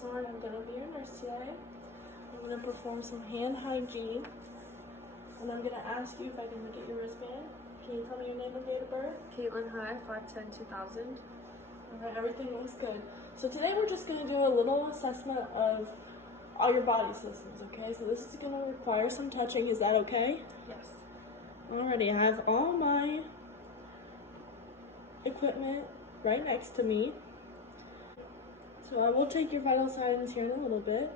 Sorry, I'm gonna be your nurse today. I'm gonna perform some hand hygiene, and I'm gonna ask you if I can look at your wristband. Can you tell me your name and date of birth? Caitlin High, 5'10", 2000. Alright, everything looks good. So today we're just gonna do a little assessment of all your body systems, okay? So this is gonna require some touching, is that okay? Yes. Alrighty, I have all my equipment right next to me. So I will take your vital signs here in a little bit.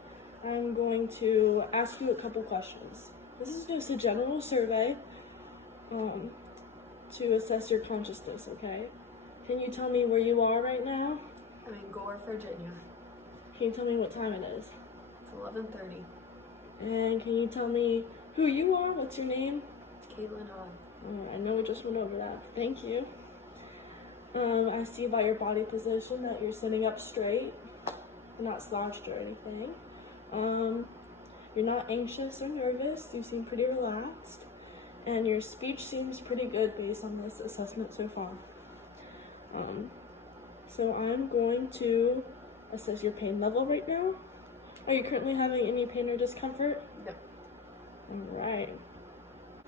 I'm going to ask you a couple questions. This is just a general survey to assess your consciousness, okay? Can you tell me where you are right now? I'm in Gore, Virginia. Can you tell me what time it is? It's 11:30. And can you tell me who you are? What's your name? Caitlin High. I know we just went over that. Thank you. I see by your body position that you're sitting up straight. You're not slouched or anything. You're not anxious or nervous. You seem pretty relaxed. And your speech seems pretty good based on this assessment so far. So I'm going to assess your pain level right now. Are you currently having any pain or discomfort? No. Alright.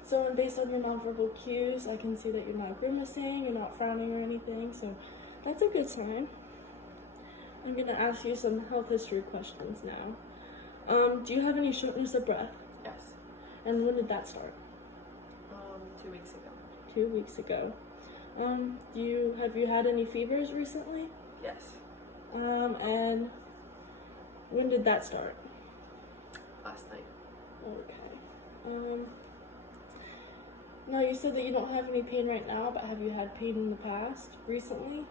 So based on your nonverbal cues, I can see that you're not grimacing, you're not frowning or anything, so that's a good sign. I'm going to ask you some health history questions now. Do you have any shortness of breath? Yes. And when did that start? 2 weeks ago. 2 weeks ago. Have you had any fevers recently? Yes. And when did that start? Last night. Okay. Now you said that you don't have any pain right now, but have you had pain in the past, recently?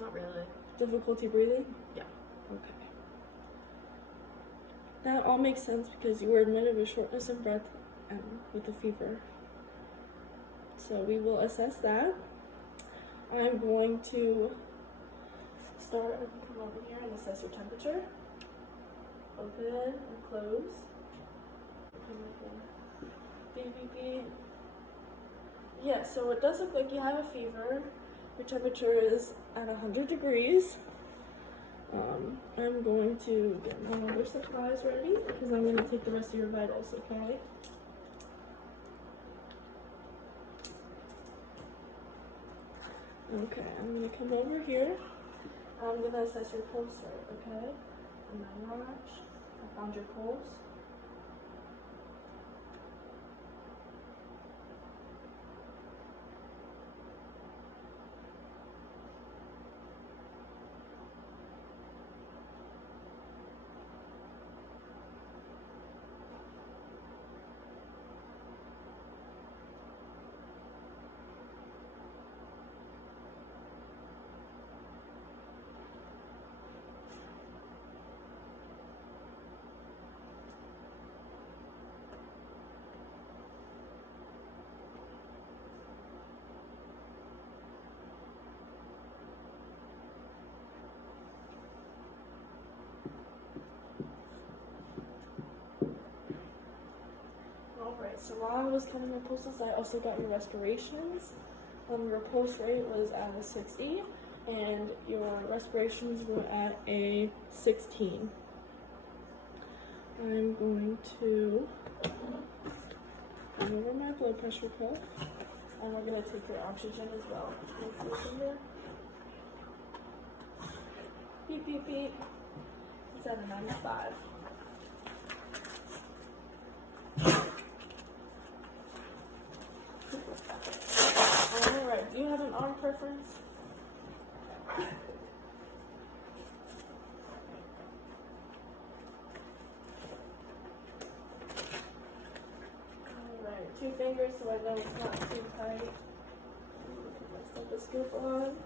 Not really. Difficulty breathing? Yeah. Okay. That all makes sense because you were admitted with shortness of breath and with a fever. So we will assess that. I'm going to start and come over here and assess your temperature. Open and close. Beep, beep, beep. Yeah, so it does look like you have a fever. Your temperature is at 100 degrees. I'm going to get my other supplies ready because I'm going to take the rest of your vitals, okay? Okay, I'm going to come over here. I'm going to assess your pulse rate, okay? And my watch. I found your pulse. Alright, so while I was counting your pulses, I also got your respirations. Your pulse rate was at a 60, and your respirations were at a 16. I'm going to go over my blood pressure cuff, and we're going to take your oxygen as well. Can you see it here? Beep, beep, beep. It's at a 95. Alright, do you have an arm preference? Alright, 2 fingers so I know it's not too tight. Put my stethoscope on.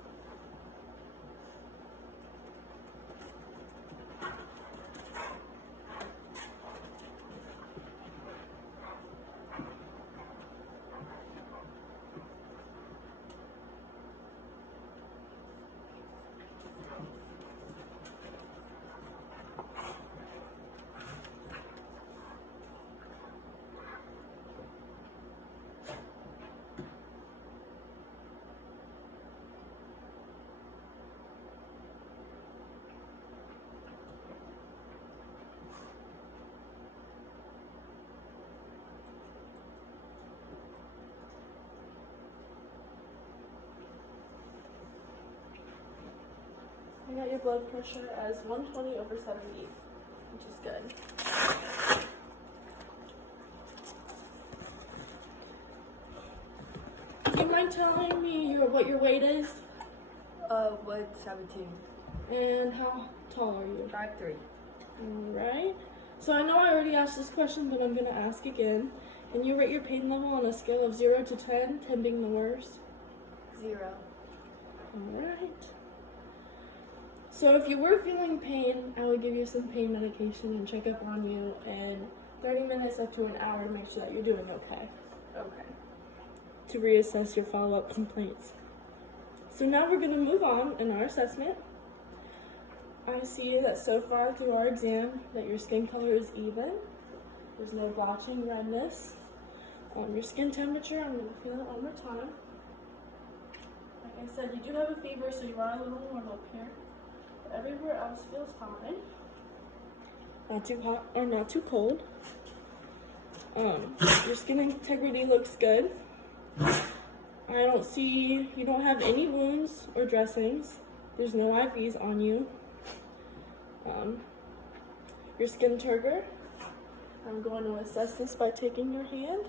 got your blood pressure as 120 over 70, which is good. Do you mind telling me what your weight is? Weight 17. And how tall are you? 5'3". Alright. So I know I already asked this question, but I'm going to ask again. Can you rate your pain level on a scale of 0 to 10, 10 being the worst? 0. Alright. So if you were feeling pain, I would give you some pain medication and check up on you in 30 minutes up to an hour to make sure that you're doing okay. Okay. To reassess your follow-up complaints. So now we're going to move on in our assessment. I see that so far through our exam that your skin color is even. There's no blotching, redness. Your skin temperature, I'm going to feel it one more time. Like I said, you do have a fever, so you are a little warm up here. But everywhere else feels fine. Not too hot or not too cold. Your skin integrity looks good. You don't have any wounds or dressings. There's no IVs on you. Your skin turgor. I'm going to assess this by taking your hand.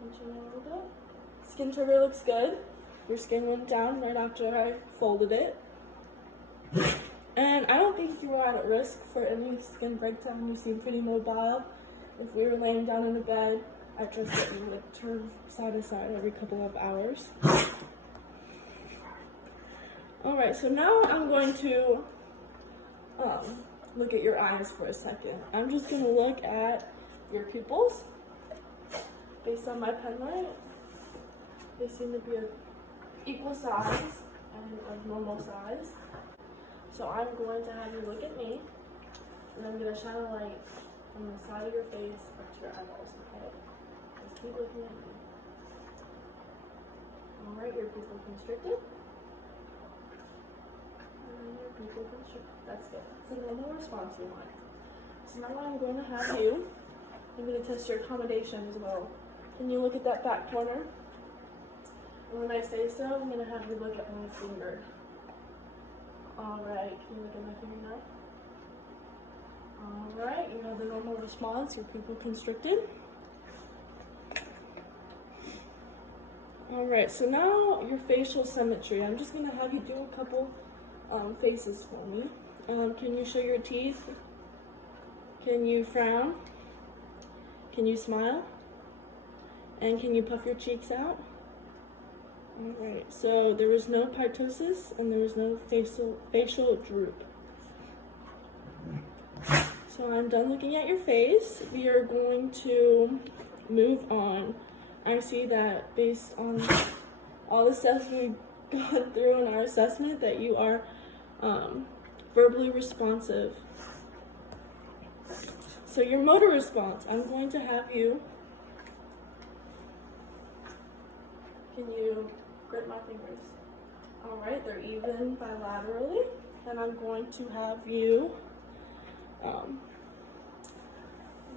Pinching it a little bit. Skin turgor looks good. Your skin went down right after I folded it. And I don't think you are at risk for any skin breakdown. You seem pretty mobile. If we were laying down in a bed, I trust that you would turn side to side every couple of hours. Alright, so now I'm going to look at your eyes for a second. I'm just going to look at your pupils. Based on my pen light, they seem to be of equal size and of normal size. So I'm going to have you look at me, and I'm going to shine a light from the side of your face up to your eyeballs, okay? Just keep looking at me. Alright, your pupil constricted. And your pupil constricted. That's good. It's a normal response you want. So now I'm going to have you, I'm going to test your accommodation as well. Can you look at that back corner? And when I say so, I'm going to have you look at my finger. Alright, can you look at my finger now? Alright, you have the normal response, your pupil constricted. Alright, so now your facial symmetry. I'm just going to have you do a couple faces for me. Can you show your teeth? Can you frown? Can you smile? And can you puff your cheeks out? Alright, so there was no pitosis and there was no facial droop. So I'm done looking at your face. We are going to move on. I see that based on all the steps we've gone through in our assessment that you are verbally responsive. So your motor response, I'm going to have you, can you grip my fingers? Alright, they're even bilaterally. And I'm going to have you, I'm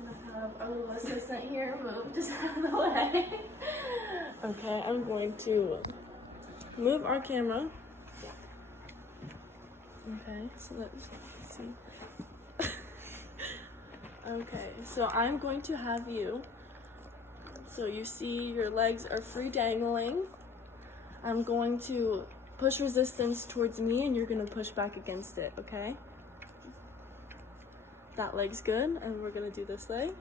going to have our little assistant here move just out of the way. Okay, I'm going to move our camera. Okay, so let's see. Okay, so I'm going to have you, so you see your legs are free dangling. I'm going to push resistance towards me and you're going to push back against it, okay? That leg's good, and we're going to do this leg.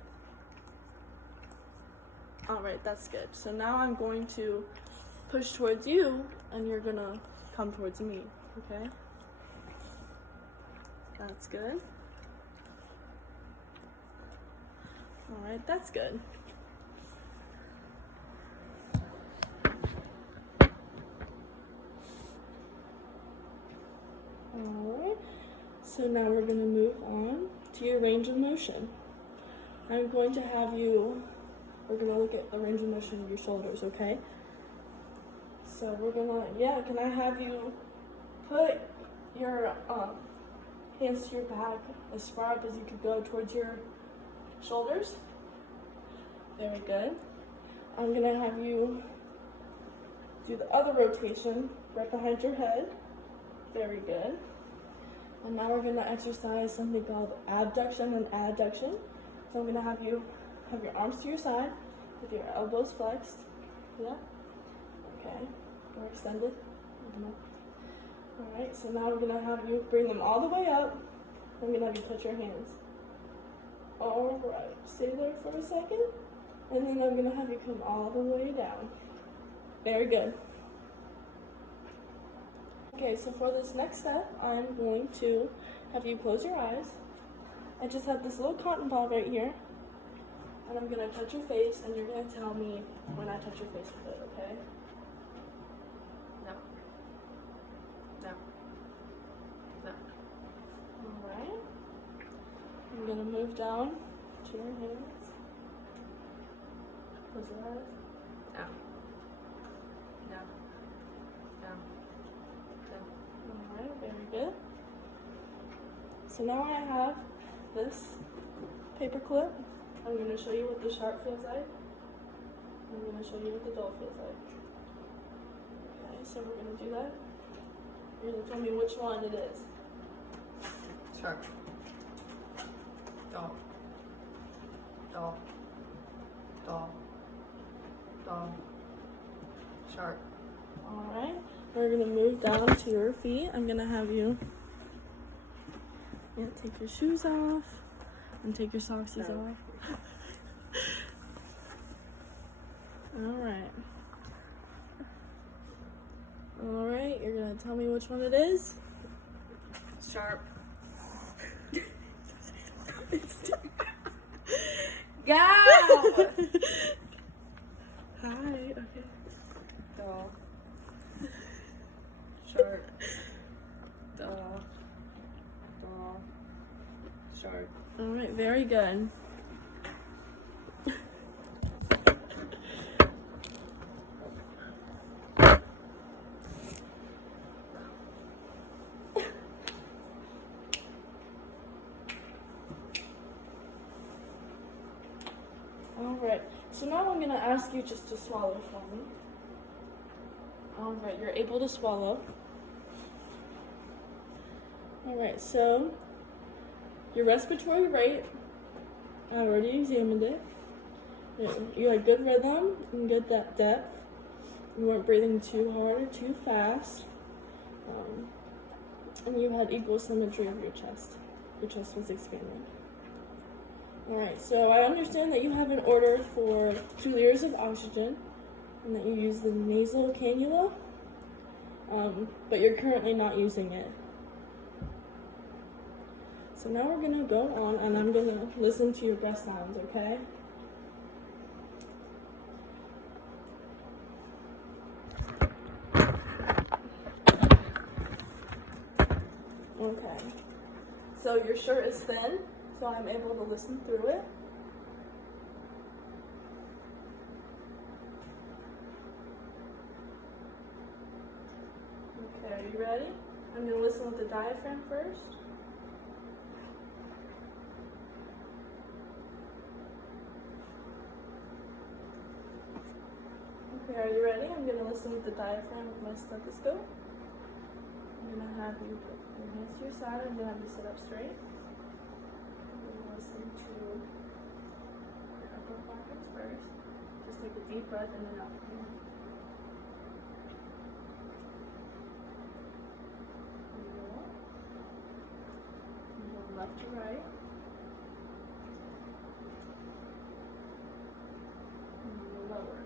Alright, that's good. So now I'm going to push towards you and you're going to come towards me, okay? That's good. Alright, that's good. Alright, so now we're going to move on to your range of motion. I'm going to have you, we're going to look at the range of motion of your shoulders, okay? So we're going to, can I have you put your hands to your back as far up as you could go towards your shoulders? Very good. I'm going to have you do the other rotation right behind your head. Very good. And now we're gonna exercise something called abduction and adduction. So I'm gonna have you have your arms to your side with your elbows flexed. Yeah? Okay. Or extended. Alright, so now we're gonna have you bring them all the way up. I'm gonna have you touch your hands. Alright, stay there for a second. And then I'm gonna have you come all the way down. Very good. Okay, so for this next step, I'm going to have you close your eyes. I just have this little cotton ball right here. And I'm gonna touch your face, and you're gonna tell me when I touch your face with it, okay? No. No. No. Alright. I'm gonna move down to your hands. Close your eyes. No. No. No. No. Alright, very good. So now I have this paper clip. I'm going to show you what the sharp feels like. I'm going to show you what the dull feels like. Okay, so we're going to do that. You're going to tell me which one it is. Sharp. Dull. Dull. Dull. Dull. Sharp. Alright, we're going to move down to your feet. I'm going to have you take your shoes off and take your socksies off. Alright. Alright, you're going to tell me which one it is? Sharp. Go! Hi, okay. Dull. Sharp. Dull. Dull. Sharp. Alright, very good. Alright, so now I'm going to ask you just to swallow for me. Alright, you're able to swallow. Alright, so your respiratory rate, I already examined it. You had good rhythm and good depth. You weren't breathing too hard or too fast. And you had equal symmetry of your chest. Your chest was expanded. Alright, so I understand that you have an order for 2 liters of oxygen and that you use the nasal cannula, but you're currently not using it. So now we're going to go on and I'm going to listen to your breath sounds, okay? Okay. So your shirt is thin, so I'm able to listen through it. Okay, are you ready? I'm going to listen with the diaphragm first. Okay, are you ready? I'm going to listen with the diaphragm with my stethoscope. I'm going to have you put your hands to your side. I'm going to have you sit up straight. I'm going to listen to your upper pockets first. Just take a deep breath in and out. Left to right. And lower.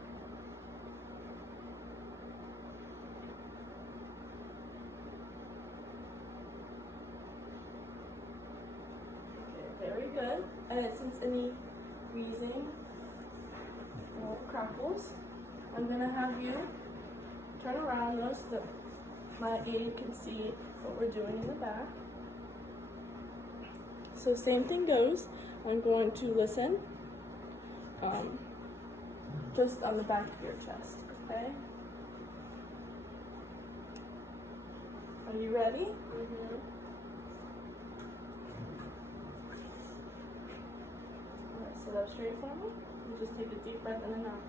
Okay, very good. And since any wheezing or crackles, I'm going to have you turn around so that my aide can see what we're doing in the back. So same thing goes. I'm going to listen just on the back of your chest, okay? Are you ready? Mm-hmm. Alright, sit up straight for me. And just take a deep breath in and out.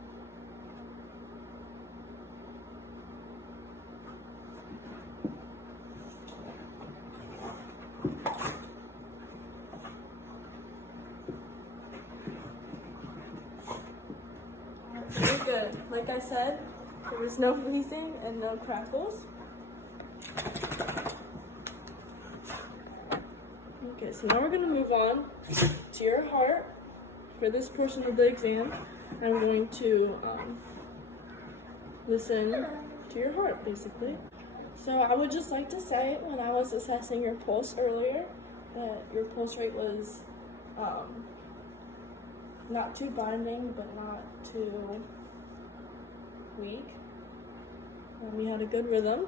good. Like I said, there was no wheezing and no crackles. Okay, so now we're going to move on to your heart. For this portion of the exam, I'm going to listen to your heart, basically. So I would just like to say, when I was assessing your pulse earlier, that your pulse rate was not too binding, but not too weak. You had a good rhythm.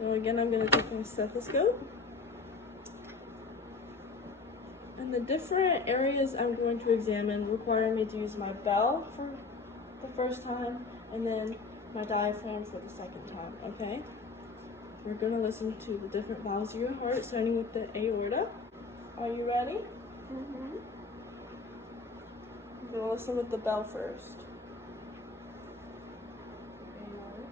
So again, I'm going to take my stethoscope. And the different areas I'm going to examine require me to use my bell for the first time and then my diaphragm for the second time, okay? We're going to listen to the different valves of your heart, starting with the aorta. Are you ready? Mm-hmm. I'm going to listen with the bell first. Aorta.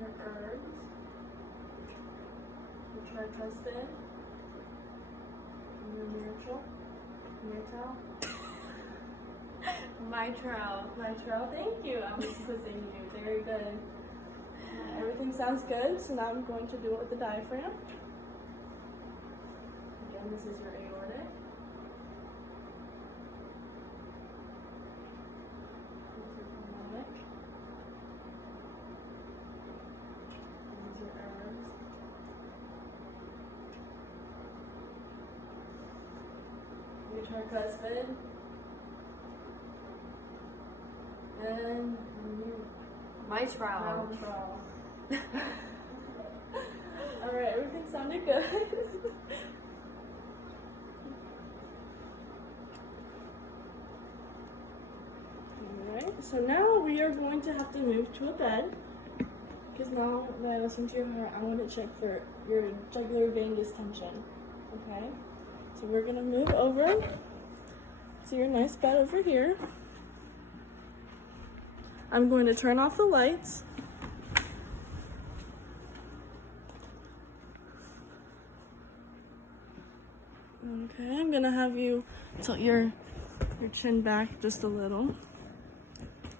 Your herbs, your tricuspid, and your mitral. Mitral, thank you. I was quizzing you. Very good. Everything sounds good, so now I'm going to do it with the diaphragm. Again, this is your aorta. This is your pulmonic. This is your herbs. Your tricuspid. And Mitral. Alright, everything sounded good. Alright, so now we are going to have to move to a bed. Because now that I listen to your heart, I want to check for your jugular vein distension. Okay? So we're going to move over to your nice bed over here. I'm going to turn off the lights. Okay, I'm gonna have you tilt your chin back just a little.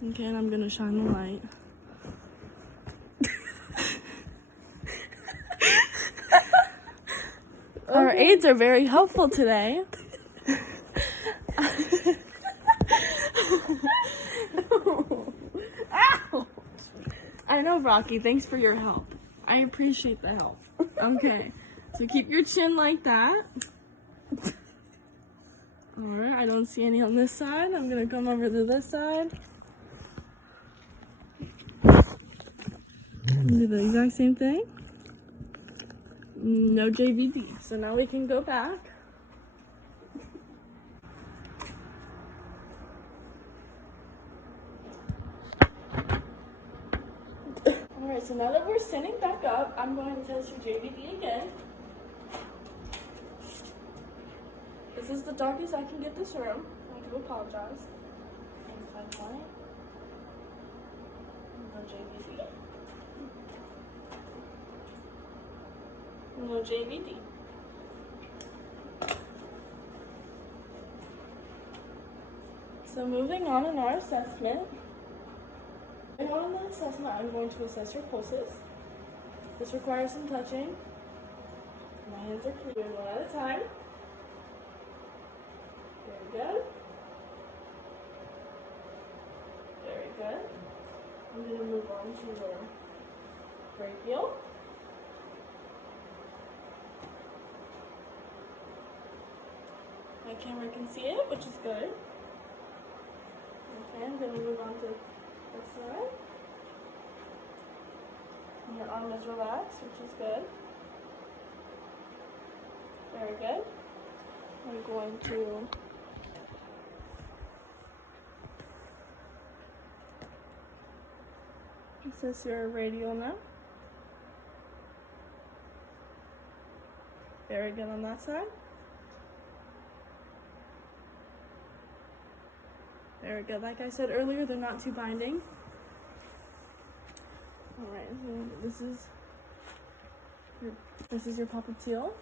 Okay, and I'm gonna shine the light. Our aids are very helpful today. I know, Rocky. Thanks for your help. I appreciate the help. Okay, so keep your chin like that. Alright, I don't see any on this side. I'm gonna come over to this side. Do the exact same thing. No JVD. So now we can go back. Alright, so now that we're sitting back up, I'm going to test your JVD again. This is the darkest I can get this room. I do apologize. Inside light. No JVD. No JVD. So moving on in our assessment. Moving on in the assessment, I'm going to assess your pulses. This requires some touching. My hands are clear, one at a time. Very good. Very good. I'm going to move on to your brachial. My camera can see it, which is good. Okay, I'm going to move on to this side. And your arm is relaxed, which is good. Very good. I'm going to assess your radial now. Very good on that side. Very good. Like I said earlier, they're not too binding. Alright, so this is your popliteal.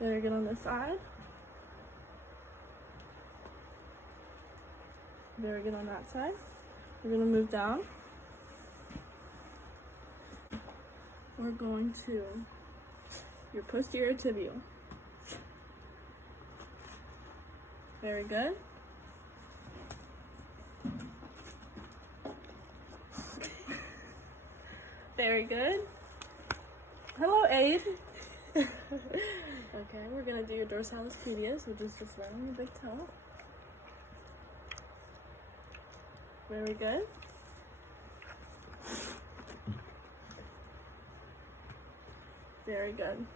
Very good on this side. Very good on that side. We're gonna move down. We're going to your posterior tibial. Very good. Very good. Hello, Aid. Okay, we're gonna do your dorsalis medius, which is just right on your big toe. Very good. Very good.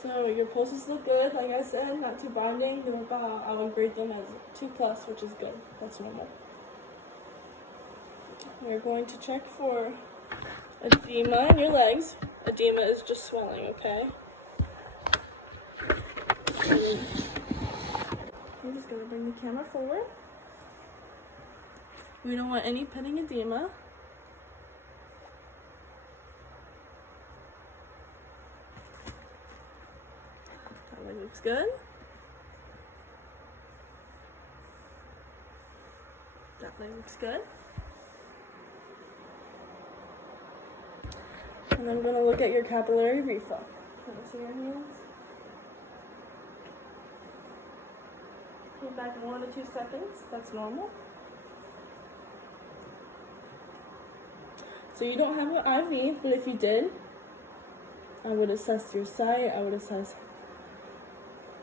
So your pulses look good, like I said, not too binding. I would grade them as 2+, which is good. That's normal. We're going to check for edema in your legs. Edema is just swelling, okay? I'm just gonna bring the camera forward. We don't want any pending edema. That leg looks good. That leg looks good. And I'm going to look at your capillary reflow. Can you see your hands? Came back in 1 to 2 seconds. That's normal. So you don't have an IV, but if you did, I would assess your site. I would assess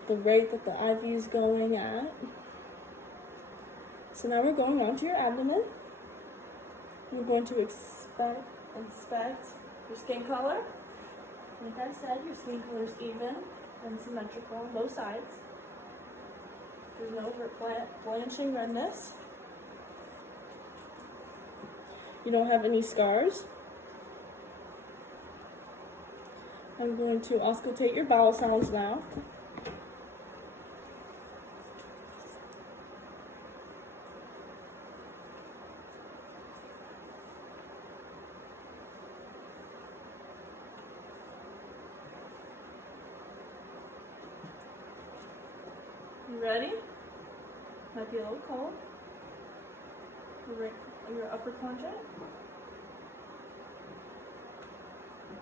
the rate that the IV is going at. So now we're going on to your abdomen. We're going to inspect your skin color. Like I said, your skin color is even and symmetrical on both sides. There's no blanching redness. You don't have any scars. I'm going to auscultate your bowel sounds now. You ready? Might be a little cold. Your upper quadrant.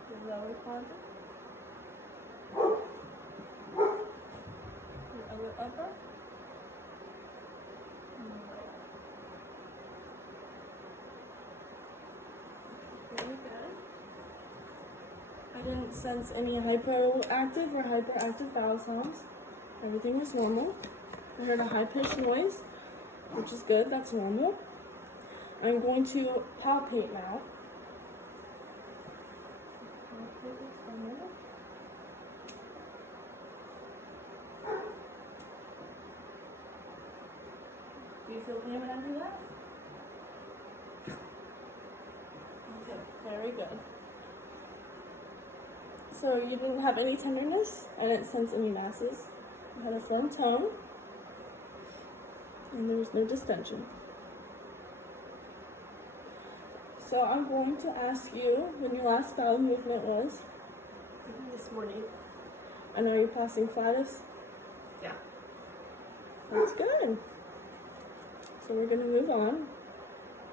Your lower quadrant. Your other upper. And your lower. Very good. I didn't sense any hypoactive or hyperactive bowel sounds. Everything was normal. I heard a high-pitched noise, which is good. That's normal. I'm going to palpate now. Do you feel pain when I do that? Okay, very good. So you didn't have any tenderness. I didn't sense any masses. You had a firm tone, and there was no distension. So I'm going to ask you when your last bowel movement was. This morning. I know you're passing flatus. Yeah. That's good. So we're going to move on.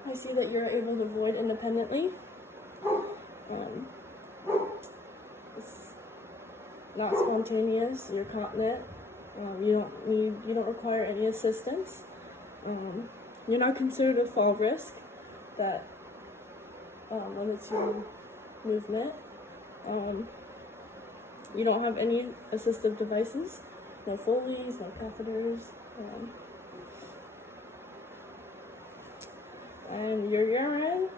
I see that you're able to void independently. It's not spontaneous. You're continent. You don't require any assistance. You're not considered a fall risk that limits your movement. You don't have any assistive devices, no Foleys, no catheters. And your urine,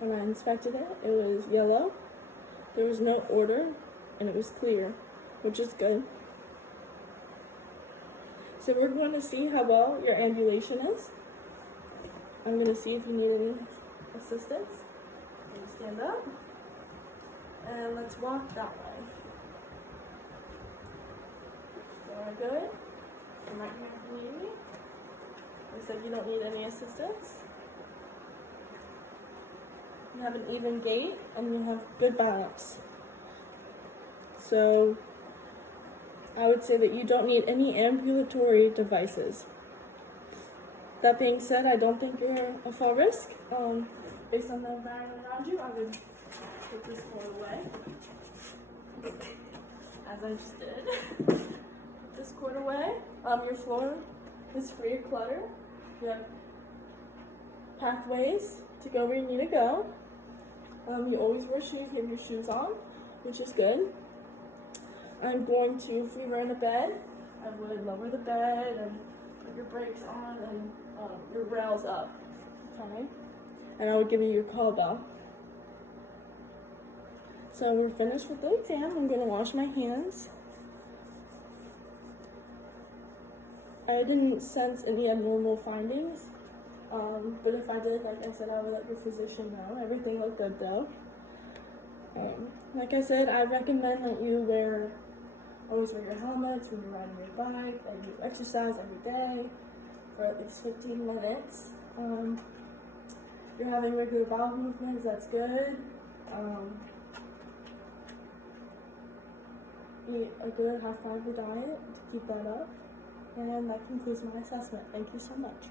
when I inspected it, it was yellow. There was no odor, and it was clear, which is good. So we're going to see how well your ambulation is. I'm going to see if you need any assistance. Stand up, and let's walk that way. Very good. I'm right here if you need me. Looks like you don't need any assistance. You have an even gait, and you have good balance. So I would say that you don't need any ambulatory devices. That being said, I don't think you're a fall risk. Based on the environment around you, I would put this floor away, as I just did. Put this cord away. Your floor is free of clutter. You have pathways to go where you need to go. You always wear shoes. You have your shoes on, which is good. I'm going to, if we were in a bed, I would lower the bed and put your brakes on and your rails up, okay? And I would give you your call bell. So we're finished with the exam. I'm going to wash my hands. I didn't sense any abnormal findings, but if I did, like I said, I would let your physician know. Everything looked good though. Like I said, I recommend that you always wear your helmets when you're riding your bike, that you exercise every day for at least 15 minutes. You're having regular bowel movements, that's good. Eat a good high fiber diet to keep that up. And that concludes my assessment. Thank you so much.